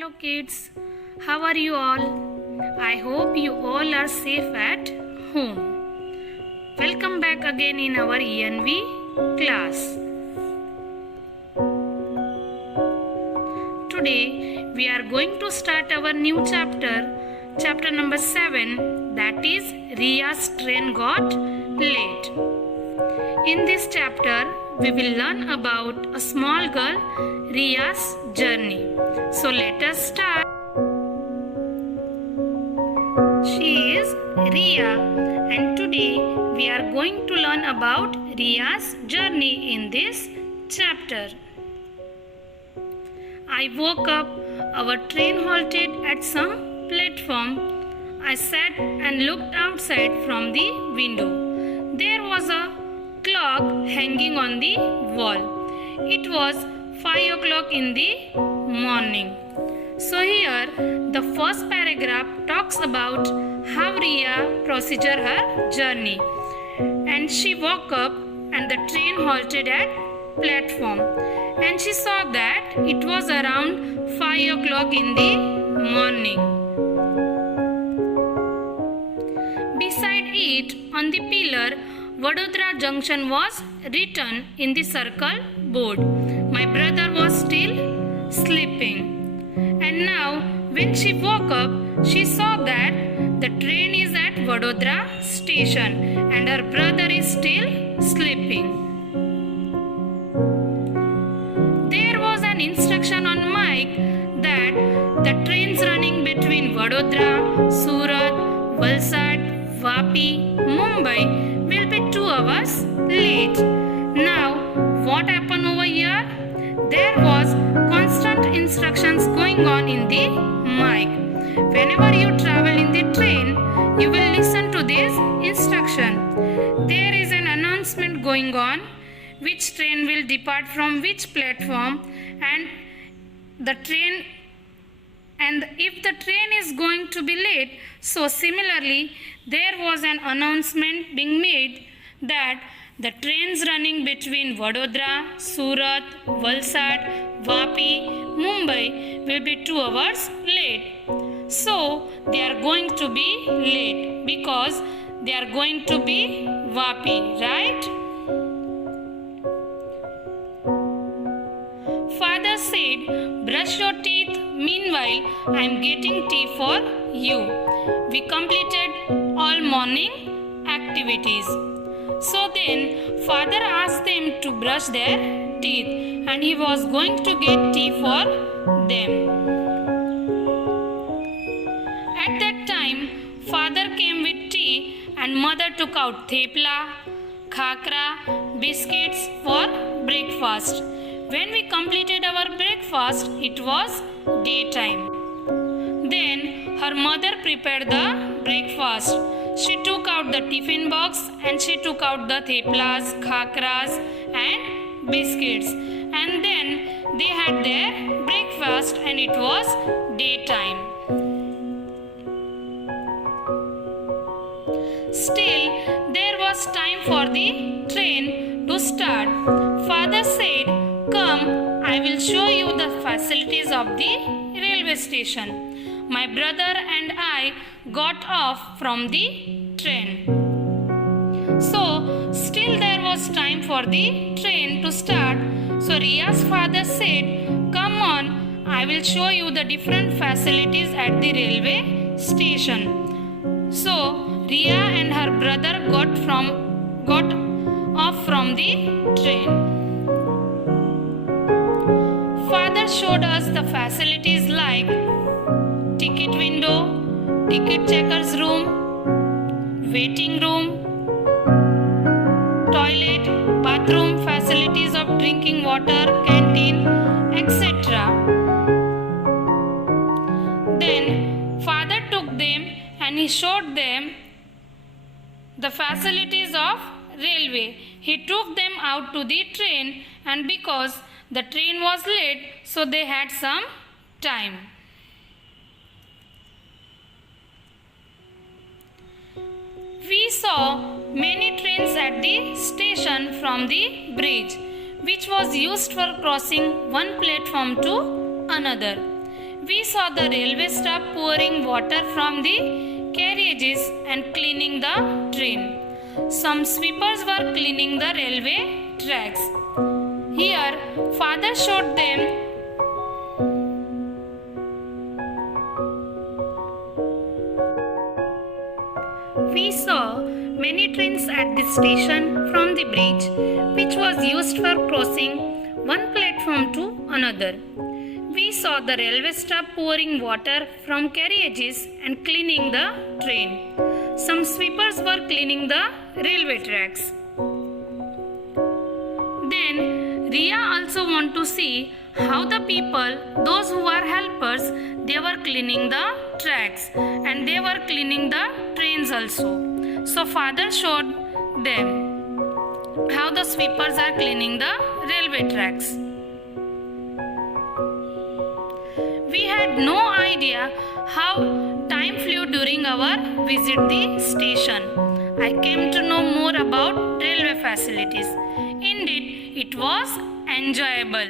Hello kids, how are you all? I hope you all are safe at home. Welcome back again in our ENV class. Today we are going to start our new chapter number 7, that is Riya's train got late. In this chapter we will learn about a small girl, Riya's journey. So let us start. She is Riya and today we are going to learn about Riya's journey in this chapter. I woke up, our train halted at some platform. I sat and looked outside from the window. There was a clock hanging on the wall. It was 5 o'clock in the morning. So here the first paragraph talks about how Riya proceeded her journey. And she woke up and the train halted at platform. And she saw that it was around 5 o'clock in the morning. Beside it, on the pillar, Vadodara Junction was written in the circle board. My brother was still sleeping. And now, when she woke up, she saw that the train is at Vadodara station and her brother is still sleeping. There was an instruction on mic that the trains running between Vadodara, Surat, Valsad, Vapi, Mumbai will be 2 hours late. Now, what happened over here? There was constant instructions going on in the mic. Whenever you travel in the train, you will listen to this instruction. There is an announcement going on, which train will depart from which platform, and if the train is going to be late, so similarly there was an announcement being made that the trains running between Vadodara, Surat, Valsad, Vapi, Mumbai will be 2 hours late. So they are going to be late because they are going to be Vapi, right? Father said, brush your teeth. Meanwhile, I am getting tea for you. We completed all morning activities. So then, father asked them to brush their teeth and he was going to get tea for them. At that time, father came with tea and mother took out thepla, khakra, biscuits for breakfast. When we completed our breakfast, it was daytime. Then her mother prepared the breakfast. She took out the tiffin box and she took out the theplas, khakras and biscuits. And then they had their breakfast and it was daytime. Still, there was time for the train to start. Father said, come, I will show you the facilities of the railway station. My brother and I got off from the train. So, still there was time for the train to start. So, Riya's father said, come on, I will show you the different facilities at the railway station. So, Riya and her brother got off from the train. Father showed us the facilities like ticket window, ticket checkers room, waiting room, toilet, bathroom, facilities of drinking water, canteen, etc. Then father took them and he showed them the facilities of railway. He took them out to the train, and because the train was late, so they had some time. We saw many trains at the station from the bridge, which was used for crossing one platform to another. We saw the railway staff pouring water from the carriages and cleaning the train. Some sweepers were cleaning the railway tracks. Here, father showed them we saw many trains at the station from the bridge, which was used for crossing one platform to another. We saw the railway staff pouring water from carriages and cleaning the train. Some sweepers were cleaning the railway tracks. Then Ria also want to see how the people, those who are helpers, they were cleaning the tracks and they were cleaning the trains also. So father showed them how the sweepers are cleaning the railway tracks. We had no idea how time flew during our visit the station. I came to know more about railway facilities. Indeed, it was enjoyable.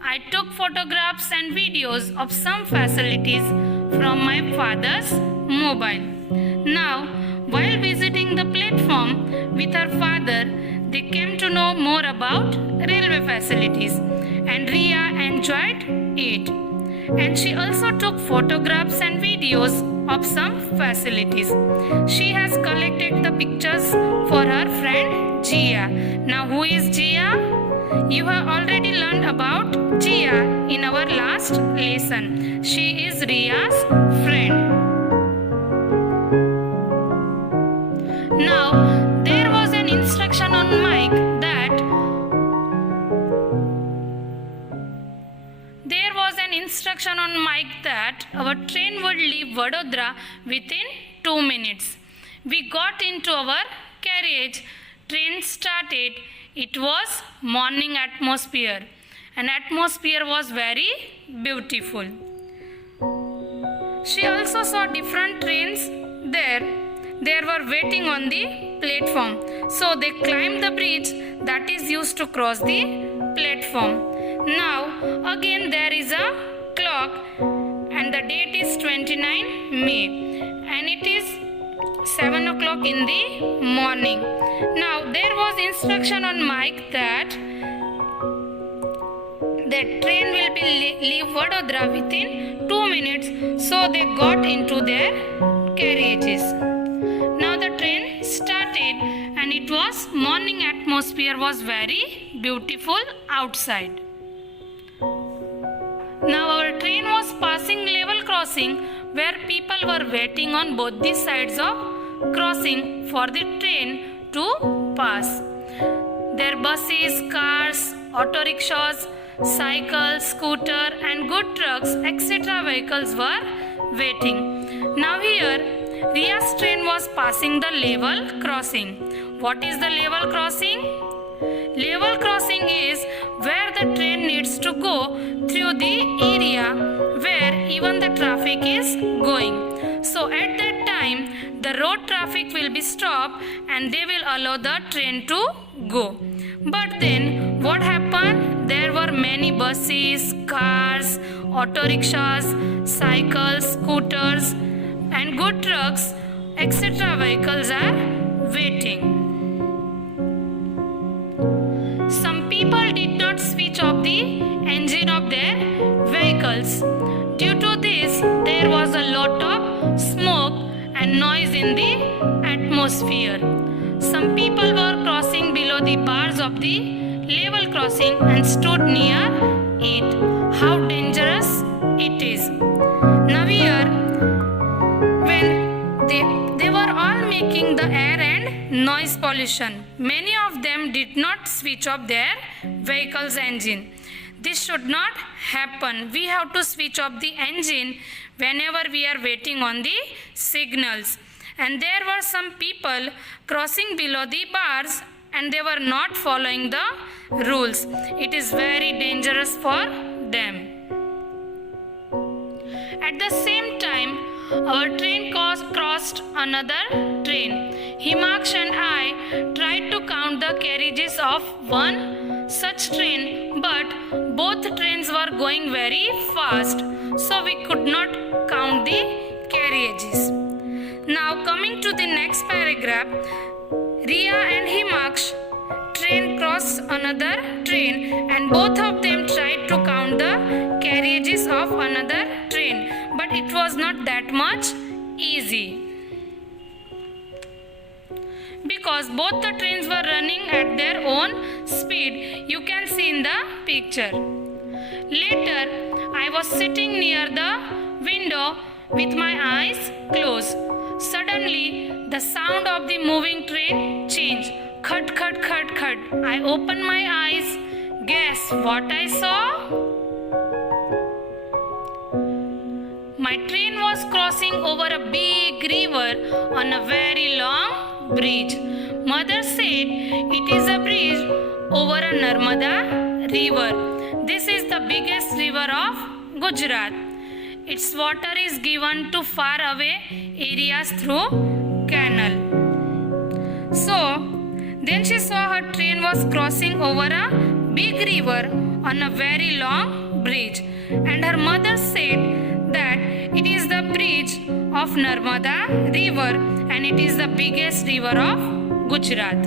I took photographs and videos of some facilities from my father's mobile. Now, while visiting the platform with her father, they came to know more about railway facilities and Ria enjoyed it. And she also took photographs and videos of some facilities. She has collected the pictures for her friend Jia. Now who is Jia? You have already learned about Jia in our last lesson. She is Ria's friend. Now there was an instruction on mic that our train would leave Vadodara within 2 minutes. We got into our carriage, train started. It was morning atmosphere and atmosphere was very beautiful. She also saw different trains there. They were waiting on the platform. So they climbed the bridge that is used to cross the platform. Now again there is a clock and the date is 29 May and it is 7 o'clock in the morning. Now there was instruction on mic that the train will be leave Vadodara within 2 minutes, so they got into their carriages. Now the train started and it was morning atmosphere was very beautiful outside. Now our train was passing level crossing where people were waiting on both the sides of crossing for the train to pass. Their buses, cars, auto rickshaws, cycles, scooter and good trucks, etc. vehicles were waiting. Now here Ria's train was passing the level crossing. What is the level crossing? Level crossing is where the train needs to go through the area where even the traffic is going. So at that time the road traffic will be stopped and they will allow the train to go. But then what happened? There were many buses, cars, auto rickshaws, cycles, scooters and good trucks, etc. vehicles are waiting. Some people did not switch off the engine of their vehicles. Due to this, there was a lot of smoke and noise in the atmosphere. Some people were crossing below the bars of the level crossing and stood near it. How dangerous it is. Now here, when they were all making the air and noise pollution, many of them did not switch off their vehicle's engine. This should not happen. We have to switch off the engine whenever we are waiting on the signals. And there were some people crossing below the bars and they were not following the rules. It is very dangerous for them. At the same time, our train crossed another train. Himaksh and I tried to count the carriages of one such train, but both trains were going very fast. so we could not count the carriages. Now coming to the next paragraph, Riya and Himaksh train crossed another train and both of them tried to count the carriages of another train, but it was not that much easy because both the trains were running at their own speed. You can see in the picture. Later, I was sitting near the window with my eyes closed. Suddenly, the sound of the moving train changed. Khut, khut, khut, khut. I opened my eyes. Guess what I saw? My train was crossing over a big river on a very long bridge. Mother said it is a bridge over a Narmada river. This is the biggest river of Gujarat. Its water is given to far away areas through canal. So, then she saw her train was crossing over a big river on a very long bridge, and her mother said that it is the bridge of Narmada river and it is the biggest river of Gujarat.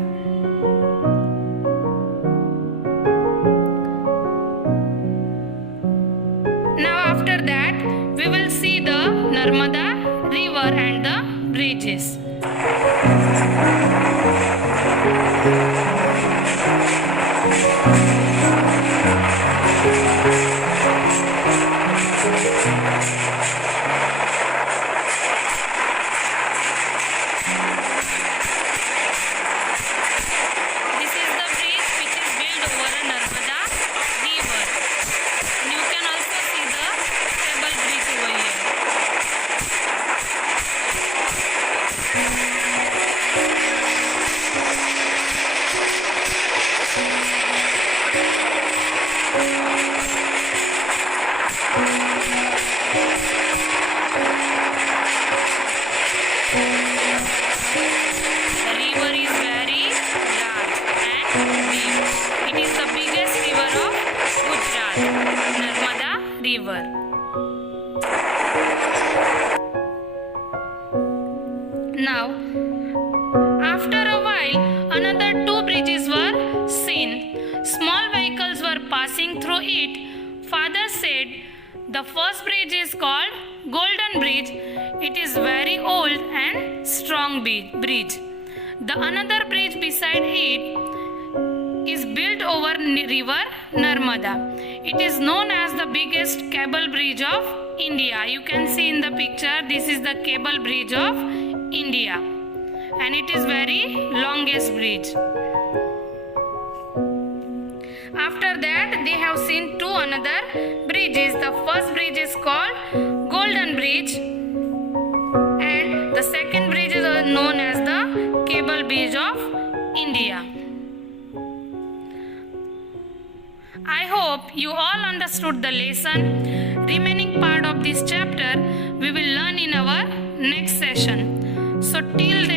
Now after that we will see the Narmada river and the bridges. Now, after a while, another two bridges were seen. Small vehicles were passing through it. Father said, the first bridge is called Golden Bridge. It is very old and strong bridge. The another bridge beside it is built over river Narmada. It is known as the biggest cable bridge of India. You can see in the picture, this is the cable bridge of India, and it is very longest bridge. After that, they have seen two another bridges. The first bridge is called Golden Bridge, and the second bridge is known as the Cable Bridge of India. I hope you all understood the lesson. Remaining part of this chapter we will learn in our next session. So till then,